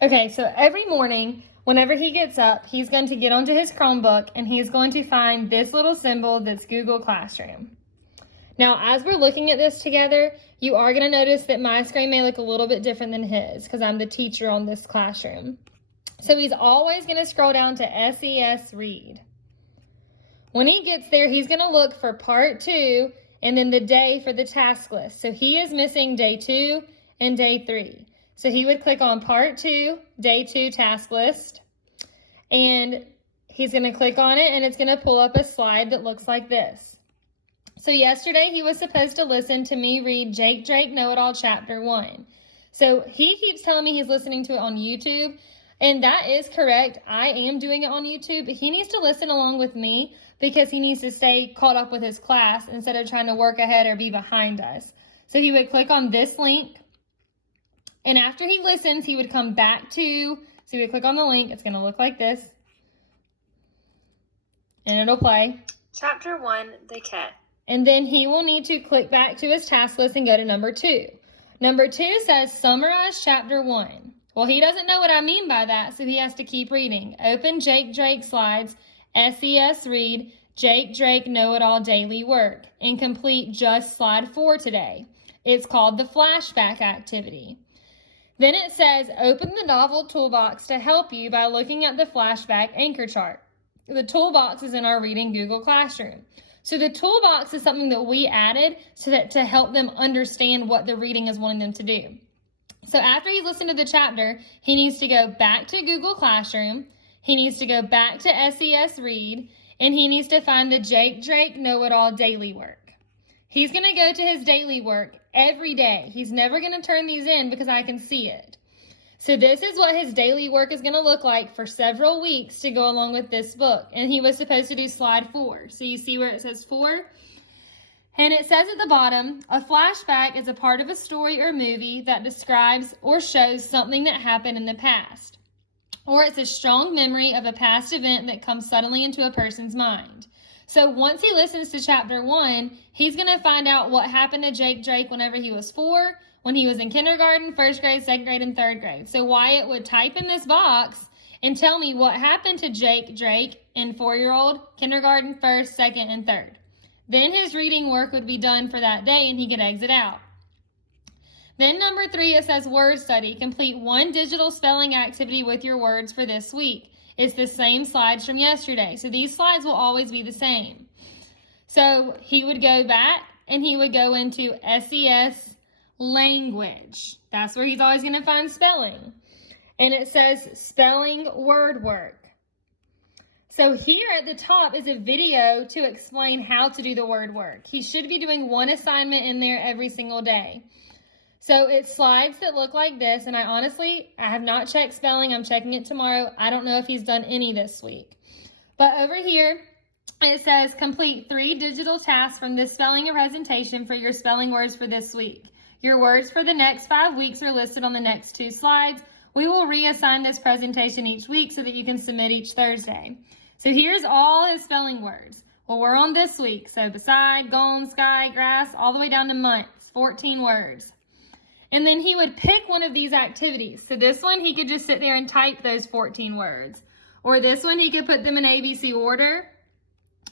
Okay, so every morning, whenever he gets up, he's going to get onto his Chromebook and he's going to find this little symbol that's Google Classroom. Now, as we're looking at this together, you are going to notice that my screen may look a little bit different than his because I'm the teacher on this classroom. So he's always going to scroll down to SES Read. When he gets there, he's going to look for part 2 and then the day for the task list. So he is missing day 2 and day 3. So he would click on part 2, day 2 task list, and he's going to click on it and it's going to pull up a slide that looks like this. So yesterday he was supposed to listen to me read Jake Drake Know-It-All Chapter 1. So he keeps telling me he's listening to it on YouTube, and that is correct. I am doing it on YouTube, but he needs to listen along with me because he needs to stay caught up with his class instead of trying to work ahead or be behind us. So he would click on this link, and after he listens, he would come back to, so he would click on the link. It's going to look like this, and it'll play. Chapter 1, The Cat. And then he will need to click back to his task list and go to number 2. Number 2 says summarize chapter 1. Well, he doesn't know what I mean by that, so he has to keep reading. Open Jake Drake Slides, SES Read, Jake Drake Know-It-All Daily Work, and complete just slide 4 today. It's called the flashback activity. Then it says open the novel toolbox to help you by looking at the flashback anchor chart. The toolbox is in our Reading Google Classroom. So the toolbox is something that we added so that to help them understand what the reading is wanting them to do. So after he's listened to the chapter, he needs to go back to Google Classroom, he needs to go back to SES Read, and he needs to find the Jake Drake Know-It-All Daily Work. He's going to go to his daily work every day. He's never going to turn these in because I can see it. So this is what his daily work is going to look like for several weeks to go along with this book. And he was supposed to do slide 4. So you see where it says 4? And it says at the bottom, a flashback is a part of a story or movie that describes or shows something that happened in the past. Or it's a strong memory of a past event that comes suddenly into a person's mind. So once he listens to chapter 1, he's going to find out what happened to Jake Drake whenever he was 4, when he was in kindergarten, 1st grade, 2nd grade, and 3rd grade. So Wyatt would type in this box and tell me what happened to Jake Drake in 4-year-old, kindergarten, 1st, 2nd, and 3rd. Then his reading work would be done for that day and he could exit out. Then number 3, it says word study. Complete 1 digital spelling activity with your words for this week. It's the same slides from yesterday. So these slides will always be the same. So he would go back and he would go into SES Language. That's where he's always going to find spelling. And it says spelling word work. So here at the top is a video to explain how to do the word work. He should be doing 1 assignment in there every single day. So it's slides that look like this, and I have not checked spelling. I'm checking it tomorrow. I don't know if he's done any this week. But over here, it says complete 3 digital tasks from this spelling presentation for your spelling words for this week. Your words for the next 5 weeks are listed on the next 2 slides. We will reassign this presentation each week so that you can submit each Thursday. So here's all his spelling words. Well, we're on this week. So beside, gone, sky, grass, all the way down to months, 14 words. And then he would pick one of these activities. So this one, he could just sit there and type those 14 words. Or this one, he could put them in ABC order.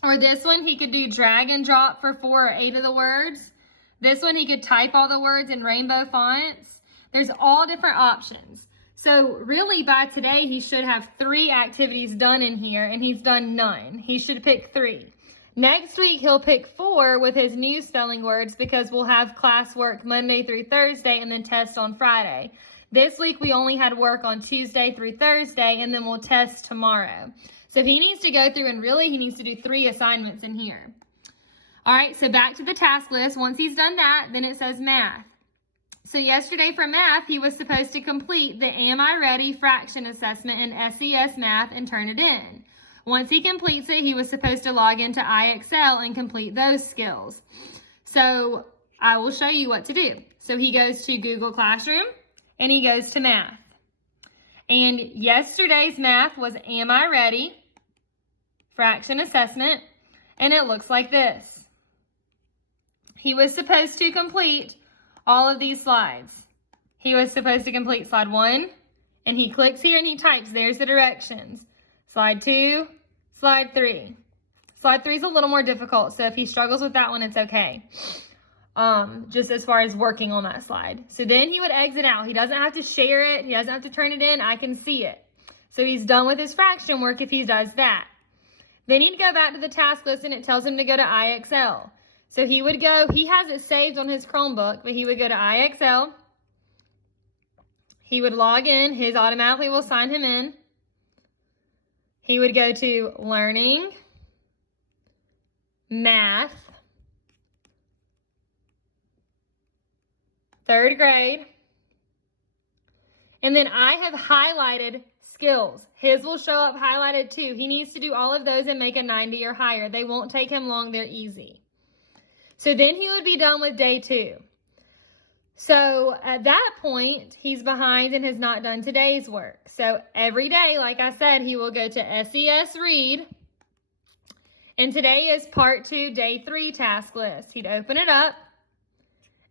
Or this one, he could do drag and drop for 4 or 8 of the words. This one, he could type all the words in rainbow fonts. There's all different options. So really by today, he should have 3 activities done in here, and he's done none. He should pick 3. Next week, he'll pick 4 with his new spelling words because we'll have classwork Monday through Thursday and then test on Friday. This week, we only had work on Tuesday through Thursday, and then we'll test tomorrow. So he needs to go through and really he needs to do 3 assignments in here. All right, so back to the task list. Once he's done that, then it says math. So yesterday for math, he was supposed to complete the Am I Ready fraction assessment in SES Math and turn it in. Once he completes it, he was supposed to log into iExcel and complete those skills. So I will show you what to do. So he goes to Google Classroom and he goes to math. And yesterday's math was Am I Ready fraction assessment, and it looks like this. He was supposed to complete all of these slides. He was supposed to complete slide 1 And he clicks here and he types. There's the directions. Slide 2, slide 3. Slide 3 is a little more difficult, so if he struggles with that one, it's okay. Just as far as working on that slide. So then he would exit out. He doesn't have to share it. He doesn't have to turn it in. I can see it. So he's done with his fraction work if he does that. Then he'd go back to the task list and it tells him to go to IXL. So he would go, he has it saved on his Chromebook, but he would go to IXL. He would log in. His automatically will sign him in. He would go to Learning, Math, 3rd grade. And then I have highlighted skills. His will show up highlighted too. He needs to do all of those and make a 90 or higher. They won't take him long. They're easy. So then he would be done with day 2. So at that point, he's behind and has not done today's work. So every day, like I said, he will go to SES Read. And today is part 2, day 3 task list. He'd open it up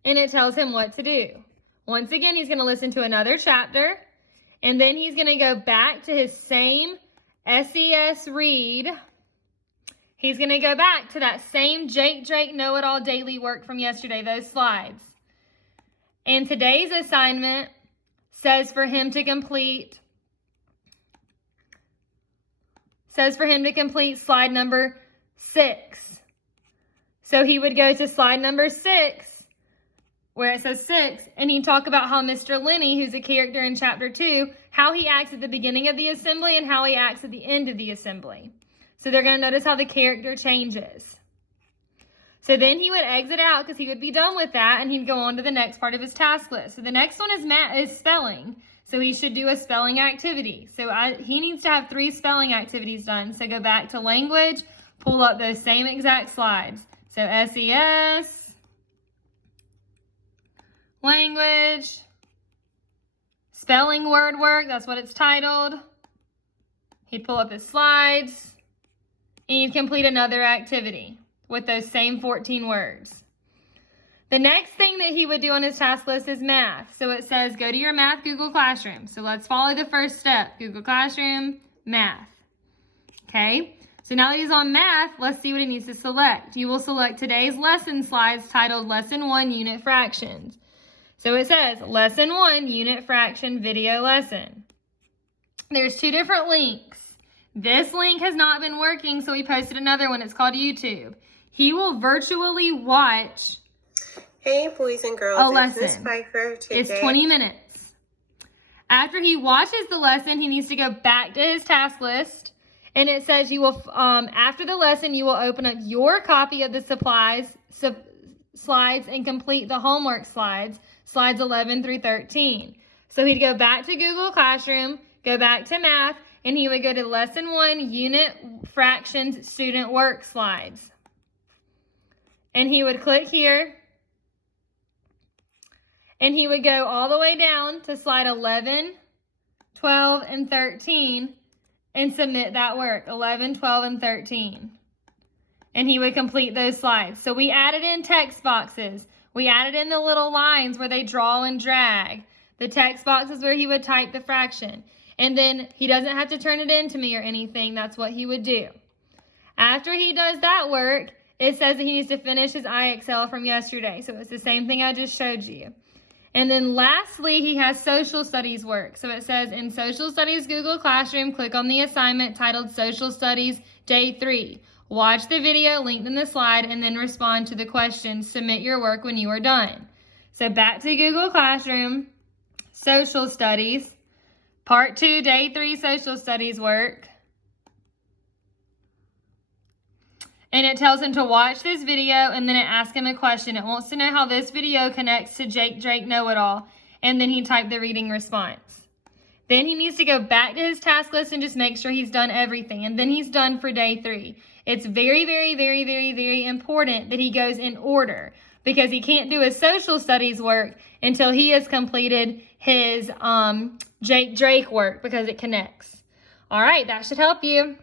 and it tells him what to do. Once again, he's going to listen to another chapter. And then he's going to go back to his same SES Read. He's going to go back to that same Jake Drake Know-It-All daily work from yesterday, those slides. And today's assignment says for him to complete slide number 6. So he would go to slide number 6, where it says 6, and he'd talk about how Mr. Lenny, who's a character in chapter 2, how he acts at the beginning of the assembly and how he acts at the end of the assembly. So they're going to notice how the character changes. So then he would exit out because he would be done with that and he'd go on to the next part of his task list. So the next one is spelling. So he should do a spelling activity. So he needs to have 3 spelling activities done. So go back to language, pull up those same exact slides. So SES, language, spelling word work, that's what it's titled. He'd pull up his slides and he'd complete another activity with those same 14 words. The next thing that he would do on his task list is math. So it says, go to your math Google Classroom. So let's follow the first step. Google Classroom, math. Okay, so now that he's on math, let's see what he needs to select. You will select today's lesson slides titled Lesson 1, Unit Fractions. So it says, Lesson 1, Unit Fraction Video Lesson. There's 2 different links. This link has not been working, so we posted another one. It's called YouTube. He will virtually watch Hey, boys and girls, a lesson. It's Miss Pfeiffer today. It's 20 minutes. After he watches the lesson, he needs to go back to his task list. And it says you will, after the lesson, you will open up your copy of the slides and complete the homework slides 11 through 13. So he'd go back to Google Classroom, go back to math, and he would go to Lesson 1, Unit Fractions Student Work Slides. And he would click here. And he would go all the way down to slide 11, 12, and 13 and submit that work, 11, 12, and 13. And he would complete those slides. So we added in text boxes. We added in the little lines where they draw and drag. The text boxes where he would type the fraction. And then he doesn't have to turn it in to me or anything. That's what he would do. After he does that work, it says that he needs to finish his IXL from yesterday. So it's the same thing I just showed you. And then lastly, he has social studies work. So it says in Social Studies Google Classroom, click on the assignment titled Social Studies Day 3. Watch the video linked in the slide and then respond to the questions. Submit your work when you are done. So back to Google Classroom, Social Studies, Part 2, Day 3 Social Studies work. And it tells him to watch this video and then it asks him a question. It wants to know how this video connects to Jake Drake Know-It-All. And then he typed the reading response. Then he needs to go back to his task list and just make sure he's done everything. And then he's done for day 3. It's very, very, very, very, very important that he goes in order because he can't do his social studies work until he has completed his Jake Drake work because it connects. All right, that should help you.